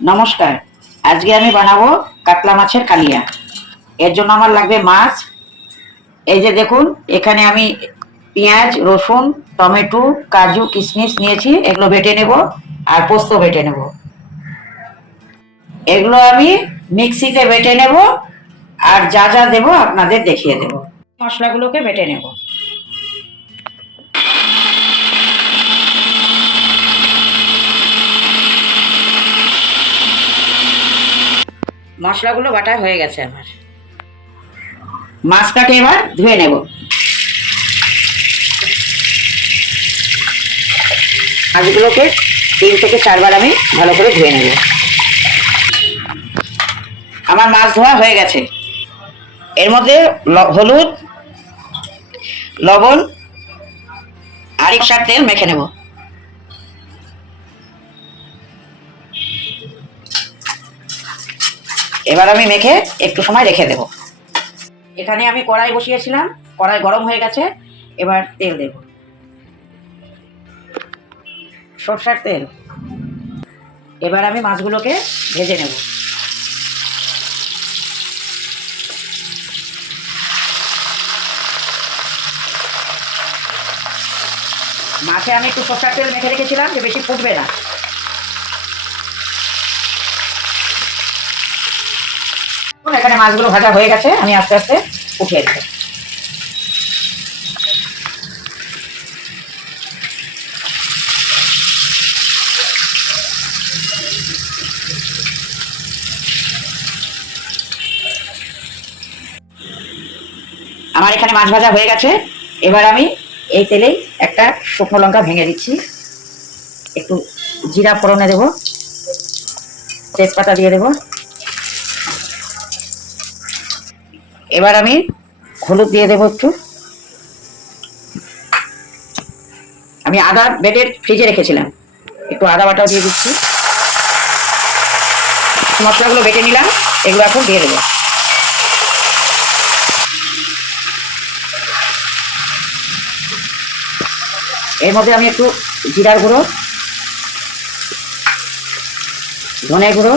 নমস্কার। আজকে আমি বানাবো কাতলা মাছের কালিয়া। এর জন্য আমার লাগবে মাছ। এই যে দেখুন, এখানে আমি পেঁয়াজ, রসুন, টমেটো, কাজু, কিশমিশ নিয়েছি। এগুলো বেটে নেব আর পোস্ত বেটে নেব। এগুলো আমি মিক্সিতে বেটে নেব আর যা যা দেব আপনাদের দেখিয়ে দেব। মশলাগুলোকে বেটে নেব। মশলাগুলো বাটা হয়ে গেছে আমার। মাছটাকে এবার ধুয়ে নেব। মাছগুলোকে 3 থেকে 4 বার আমি ভালো করে ধুয়ে নেব। আমার মাছ ধোয়া হয়ে গেছে। এর মধ্যে হলুদ, লবণ আর সরষের তেল মেখে নেব। এবার আমি মেখে একটু সময় রেখে দেব। এখানে আমি কড়াই বসিয়েছিলাম, কড়াই গরম হয়ে গেছে। এবার তেল দেব, সরষের তেল। এবার আমি মাছগুলোকে ভেজে নেব। মাছে আমি একটু সরষের তেল মেখে রেখেছিলাম যে বেশি ফুটবে না। এখানে মাছগুলো ভাজা হয়ে গেছে, আমি আস্তে আস্তে উঠিয়ে দেব। আমার এখানে মাছ ভাজা হয়ে গেছে। এবার আমি এই তেলেই একটা শুকনো লঙ্কা ভেঙে দিচ্ছি, একটু জিরা ফোড়নে দেব, তেজপাতা দিয়ে দেব। এবার আমি হলুদ দিয়ে দেবো একটু। আমি আদা বেটে ফ্রিজে রেখেছিলাম, একটু আদা বাটাও দিয়ে দিচ্ছি। মশলাগুলো বেটে নিলাম, এগুলো এখন দিয়ে দেবো। এর মধ্যে আমি একটু জিরার গুঁড়ো, ধনে গুঁড়ো,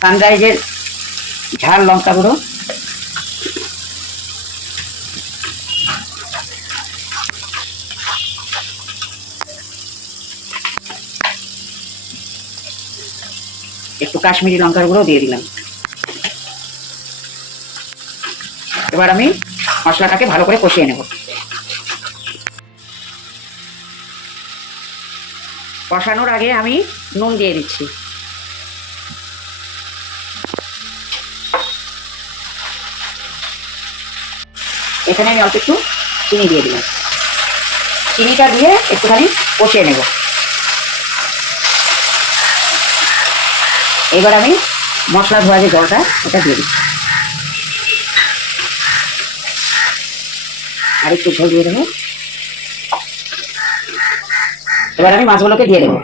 সানরাইজের ঝাল লঙ্কা গুঁড়ো, একটু কাশ্মীরি লঙ্কার গুঁড়ো দিয়ে দিলাম। এবার আমি মশলাটাকে ভালো করে কষিয়ে নেব। কষানোর আগে আমি নুন দিয়ে দিচ্ছি। এখানে আমি অল্প একটু চিনি দিয়ে দিলাম। চিনিটা দিয়ে একটুখানি কষিয়ে নেব। এবার আমি মশলা ধোয়া যে জলটা ওটা দিয়ে দিচ্ছি, আর একটু ঝোল দিয়ে দেবো। এবার আমি মাছগুলোকে দিয়ে দেবো।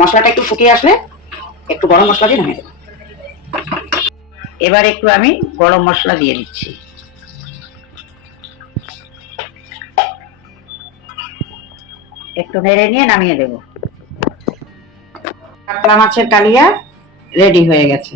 মশলাটা একটু শুকিয়ে আসলে একটু গরম মশলা দিয়ে নামিয়ে দেবো। এবার একটু আমি গরম মশলা দিয়ে দিচ্ছি। একটু নেড়ে নিয়ে নামিয়ে দেব। কাতলা মাছের কালিয়া রেডি হয়ে গেছে।